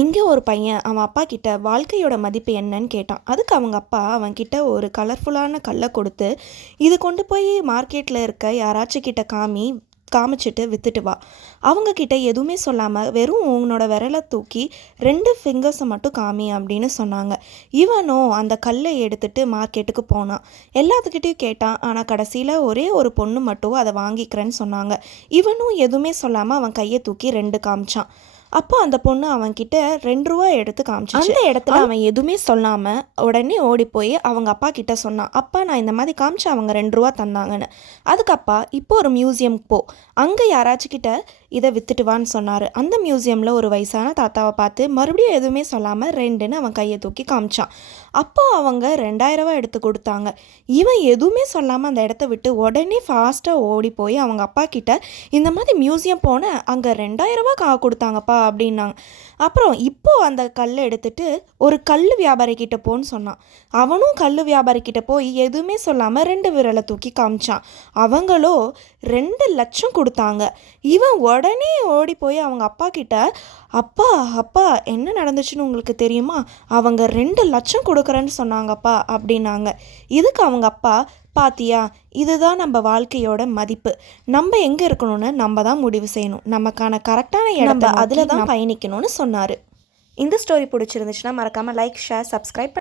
இங்கே ஒரு பையன் அவன் அப்பா கிட்ட வாழ்க்கையோட மதிப்பு என்னன்னு கேட்டான். அதுக்கு அவங்க அப்பா அவன்கிட்ட ஒரு கலர்ஃபுல்லான கல்லை கொடுத்து, இது கொண்டு போய் மார்க்கெட்டில் இருக்க யாராச்சும் கிட்ட காமிச்சிட்டு வித்துட்டு வா. அவங்க கிட்ட எதுவுமே சொல்லாமல் வெறும் உன்னோட விரலை தூக்கி 2 ஃபிங்கர்ஸை மட்டும் காமி அப்படின்னு சொன்னாங்க. இவனும் அந்த கல்லை எடுத்துட்டு மார்க்கெட்டுக்கு போனான். எல்லாத்துக்கிட்டையும் கேட்டான். ஆனால் கடைசியில் ஒரே ஒரு பொண்ணு மட்டும் அதை வாங்கிக்கிறேன்னு சொன்னாங்க. இவனும் எதுவுமே சொல்லாமல் அவன் கையை தூக்கி 2 காமிச்சான். அப்போ அந்த பொண்ணு அவன்கிட்ட 2 ரூபா எடுத்து காமிச்சு. அந்த இடத்துல அவன் எதுவுமே சொல்லாமல் உடனே ஓடி போய் அவங்க அப்பா கிட்ட சொன்னான். அப்பா, நான் இந்த மாதிரி காமிச்சு அவங்க 2 ரூபா தந்தாங்கன்னு. அதுக்கு அப்பா, இப்போ ஒரு மியூசியம்க்கு போ, அங்கே யாராச்சும் கிட்ட இதை வித்துட்டு வான்னு சொன்னார். அந்த மியூசியமில் ஒரு வயசான தாத்தாவை பார்த்து மறுபடியும் எதுவுமே சொல்லாமல் 2ன்னு அவன் கையை தூக்கி காமிச்சான். அப்போ அவங்க 2000 ரூபா எடுத்து கொடுத்தாங்க. இவன் எதுவுமே சொல்லாமல் அந்த இடத்த விட்டு உடனே ஃபாஸ்ட்டாக ஓடி போய் அவங்க அப்பா கிட்ட, இந்த மாதிரி மியூசியம் போனேன், அங்கே 2000 ரூபா கொடுத்தாங்கப்பா அப்படின்னாங்க. அப்புறம் இப்போது அந்த கல்லை எடுத்துட்டு ஒரு கல் வியாபாரிக்கிட்ட போன்னு சொன்னான். அவனும் கல் வியாபாரிக்கிட்ட போய் எதுவுமே சொல்லாமல் 2 விரலை தூக்கி காமிச்சான். அவங்களோ 2 லட்சம் கொடுத்தாங்க. இவன் உடனே ஓடி போய் அவங்க அப்பா கிட்ட, அப்பா அப்பா என்ன நடந்துச்சுன்னு உங்களுக்கு தெரியுமா, அவங்க 2 லட்சம் கொடுக்குறேன்னு சொன்னாங்கப்பா அப்படின்னாங்க. இதுக்கு அவங்க அப்பா, பாத்தியா, இதுதான் நம்ம வாழ்க்கையோட மதிப்பு. நம்ம எங்கே இருக்கணும்னு நம்ம தான் முடிவு செய்யணும். நமக்கான கரெக்டான இடத்த அதில் தான் பயணிக்கணும்னு சொன்னார். இந்த ஸ்டோரி பிடிச்சிருந்துச்சுன்னா மறக்காமல் லைக், ஷேர், சப்ஸ்கிரைப்